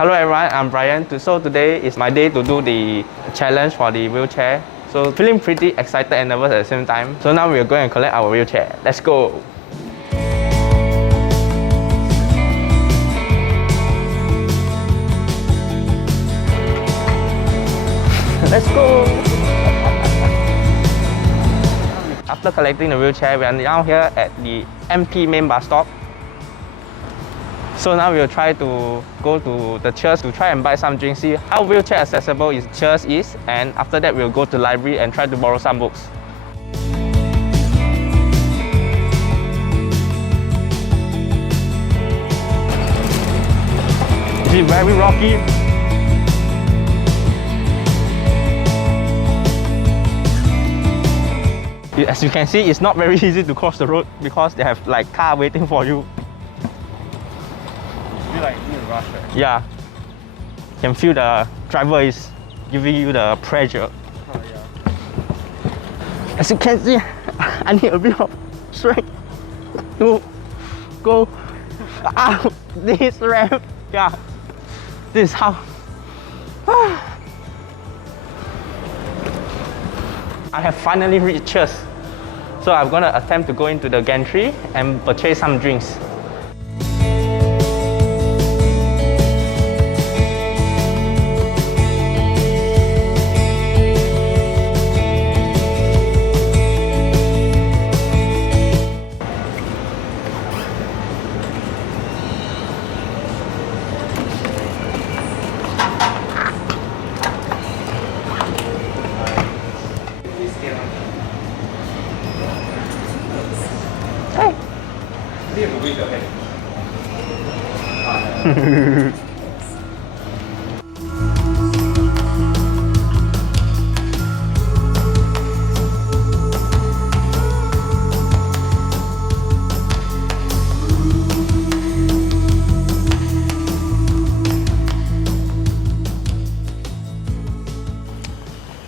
Hello everyone, I'm Brian. So today is my day to do the challenge for the wheelchair. So feeling pretty excited and nervous at the same time. So now we're going to collect our wheelchair. Let's go. Let's go. After collecting the wheelchair, we are now here at the MP main bus stop. So now we'll try to go to the Cheers to try and buy some drinks, see how wheelchair accessible Cheers is, and after that we'll go to the library and try to borrow some books. Is it very rocky? As you can see, it's not very easy to cross the road because they have like car waiting for you. You like in a rush, right? Yeah, you can feel the driver is giving you the pressure. Oh, yeah. As you can see, I need a bit of strength to go out this ramp. Yeah, this is how. I have finally reached Cheers, so I'm gonna attempt to go into the gantry and purchase some drinks.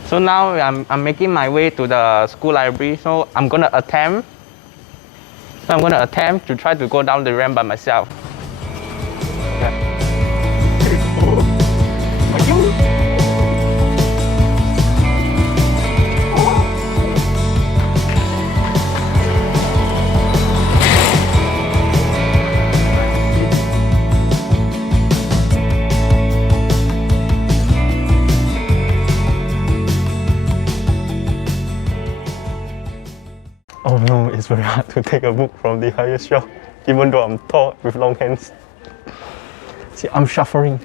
So now I'm making my way to the school library. So I'm gonna attempt to try to go down the ramp by myself. Oh no, it's very hard to take a book from the highest shelf, even though I'm tall with long hands. See, I'm shuffling.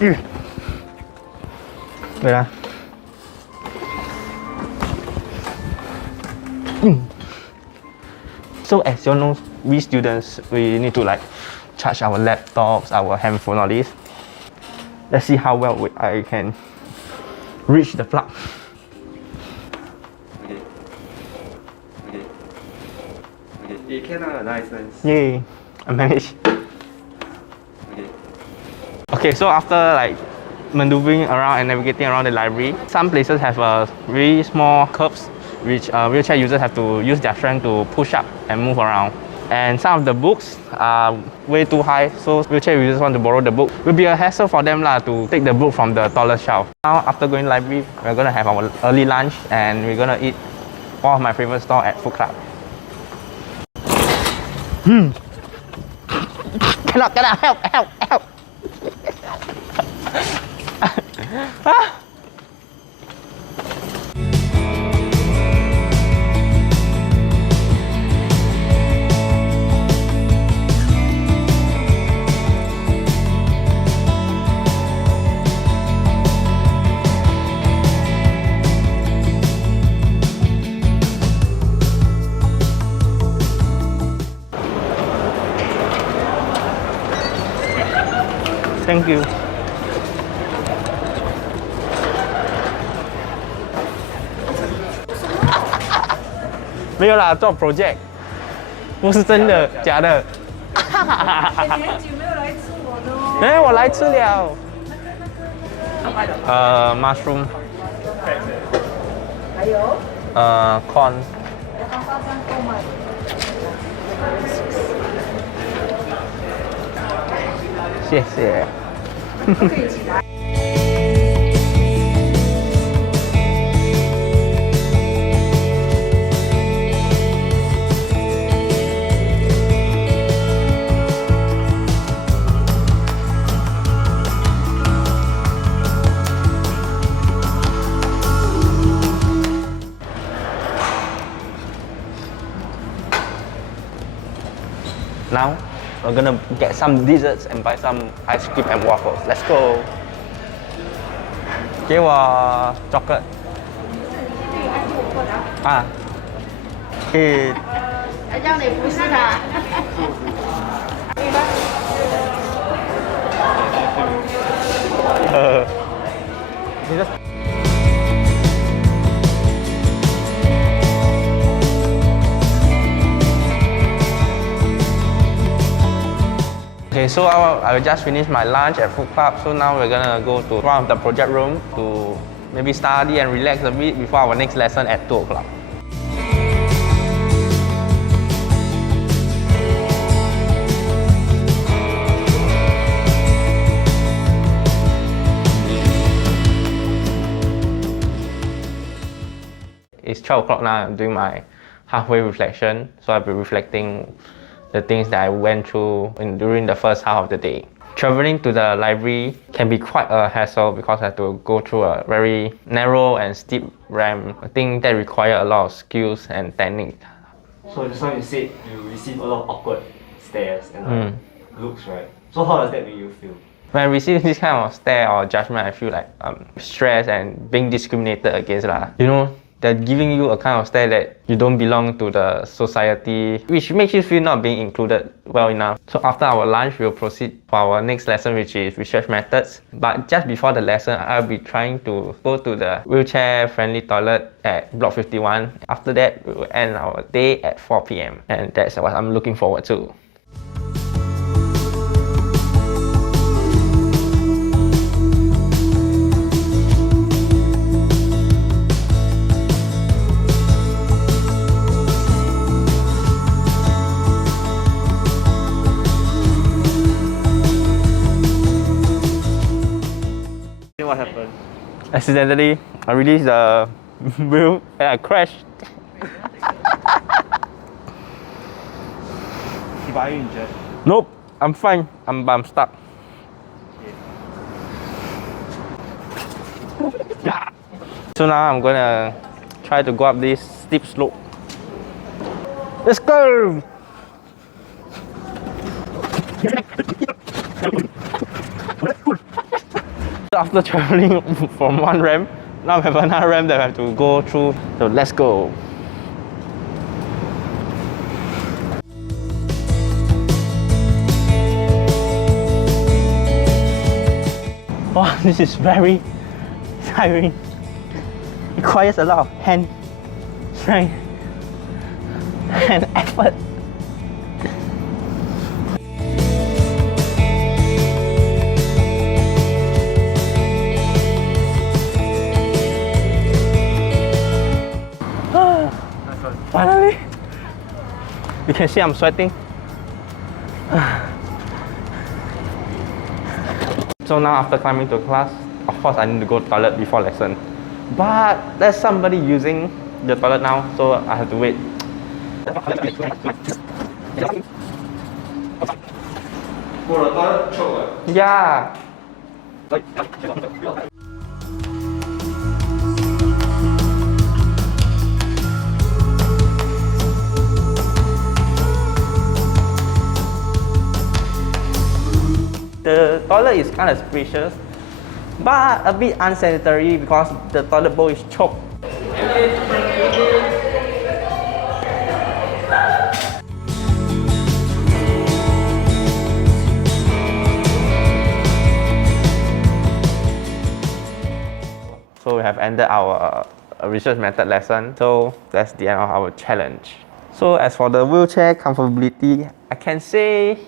Wait. So as you know, we students, we need to like charge our laptops, our handphone, all this. Let's see how well I can reach the plug. You can, nice. Yay, I managed. Okay, so after like maneuvering around and navigating around the library, some places have really small curbs which wheelchair users have to use their strength to push up and move around. And some of the books are way too high, so wheelchair users want to borrow the book. It will be a hassle for them to take the book from the tallest shelf. Now, after going to the library, we're going to have our early lunch and we're going to eat one of my favorite stores at Food Club. Cannot, help! Thank you. 没有啦，做 project， 不是真的，假的。你很久没有来吃我的哦。哎，我来吃了。mushroom。还有。corn。8张购买。谢谢。可以起来。Now we're gonna get some desserts and buy some ice cream and waffles. Let's go. 给我 chocolate 啊，可以。让你不是他。你的。Okay, so I just finished my lunch at Food Club. So now we're gonna go to one of the project room to maybe study and relax a bit before our next lesson at 2 o'clock. It's 12 o'clock now. I'm doing my halfway reflection. So I'll be reflecting the things that I went through during the first half of the day. Traveling to the library can be quite a hassle because I have to go through a very narrow and steep ramp. I think that requires a lot of skills and technique. So just now you said you receive a lot of awkward stares and looks, right? So how does that make you feel? When I receive this kind of stare or judgment, I feel like stressed and being discriminated against. You know, they're giving you a kind of stare that you don't belong to the society, which makes you feel not being included well enough. So after our lunch, we'll proceed for our next lesson, which is research methods. But just before the lesson, I'll be trying to go to the wheelchair-friendly toilet at Block 51. After that, we will end our day at 4 p.m. And that's what I'm looking forward to. What happened? Accidentally, I released the wheel and I crashed. Are you injured? Nope, I'm fine. I'm stuck. So now I'm gonna try to go up this steep slope. Let's go! After traveling from one ramp, now we have another ramp that we have to go through. So let's go. Wow, this is very tiring. It requires a lot of hand strength and effort. Finally! You can see I'm sweating. So now after climbing to class, of course I need to go to the toilet before lesson. But there's somebody using the toilet now, so I have to wait. For the toilet choke. Yeah. The toilet is kind of spacious, but a bit unsanitary because the toilet bowl is choked. So we have ended our research method lesson. So that's the end of our challenge. So as for the wheelchair comfortability, I can say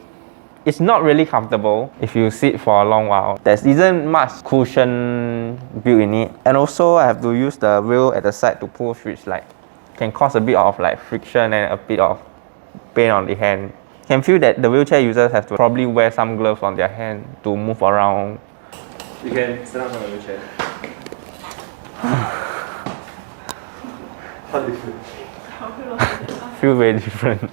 it's not really comfortable if you sit for a long while. There isn't much cushion built in it. And also I have to use the wheel at the side to push, which like can cause a bit of like friction and a bit of pain on the hand. Can feel that the wheelchair users have to probably wear some gloves on their hand to move around. You can stand up from the wheelchair. How do you feel? Feel very different.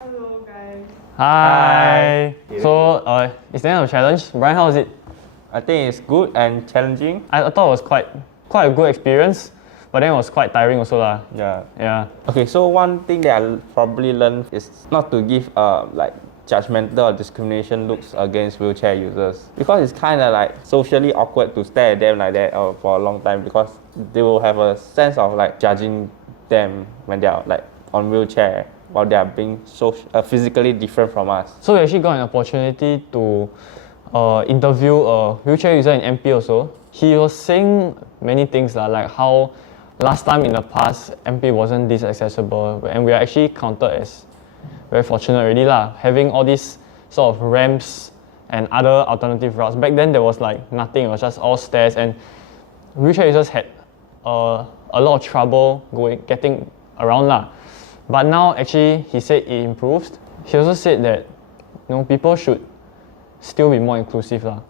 Hello guys. Hi. So, is there a challenge? Brian, how is it? I think it's good and challenging. I thought it was quite a good experience, but then it was quite tiring also lah. Yeah. Yeah. Okay, so one thing that I probably learned is not to give like judgmental or discrimination looks against wheelchair users, because it's kind of like socially awkward to stare at them like that for a long time, because they will have a sense of like judging them when they are like on wheelchair while they are being so physically different from us. So we actually got an opportunity to interview a wheelchair user in MP also. He was saying many things like how last time in the past MP wasn't this accessible, and we are actually counted as very fortunate already lah, having all these sort of ramps and other alternative routes. Back then there was like nothing, it was just all stairs, and wheelchair users had a lot of trouble getting around lah. But now actually he said it improved. He also said that people should still be more inclusive lah.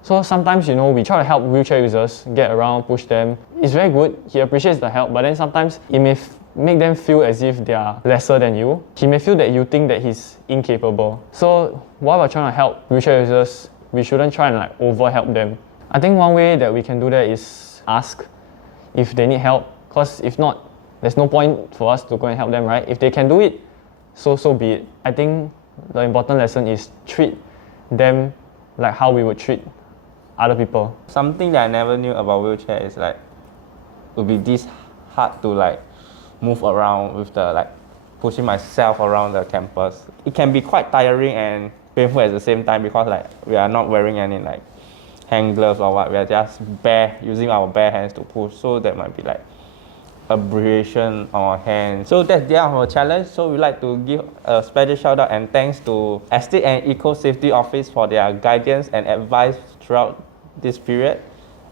So sometimes we try to help wheelchair users get around, push them. It's very good. He appreciates the help, but then sometimes it may make them feel as if they are lesser than you. He may feel that you think that he's incapable. So while we're trying to help wheelchair users, we shouldn't try and like over help them. I think one way that we can do that is ask if they need help, because if not, there's no point for us to go and help them, right? If they can do it, so be it. I think the important lesson is treat them like how we would treat other people. Something that I never knew about wheelchair is like, it would be this hard to like move around with the like pushing myself around the campus. It can be quite tiring and painful at the same time, because like we are not wearing any like hand gloves or what. We are just using our bare hands to push. So that might be like abrasion on our hands. So that's the end of our challenge. So we'd like to give a special shout out and thanks to Estate and Eco Safety Office for their guidance and advice throughout this period.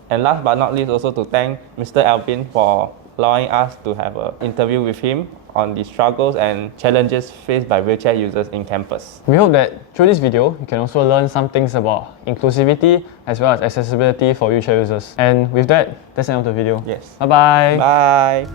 And last but not least, also to thank Mr. Albin for allowing us to have an interview with him on the struggles and challenges faced by wheelchair users in campus. We hope that through this video, you can also learn some things about inclusivity as well as accessibility for wheelchair users. And with that, that's the end of the video. Yes. Bye-bye. Bye.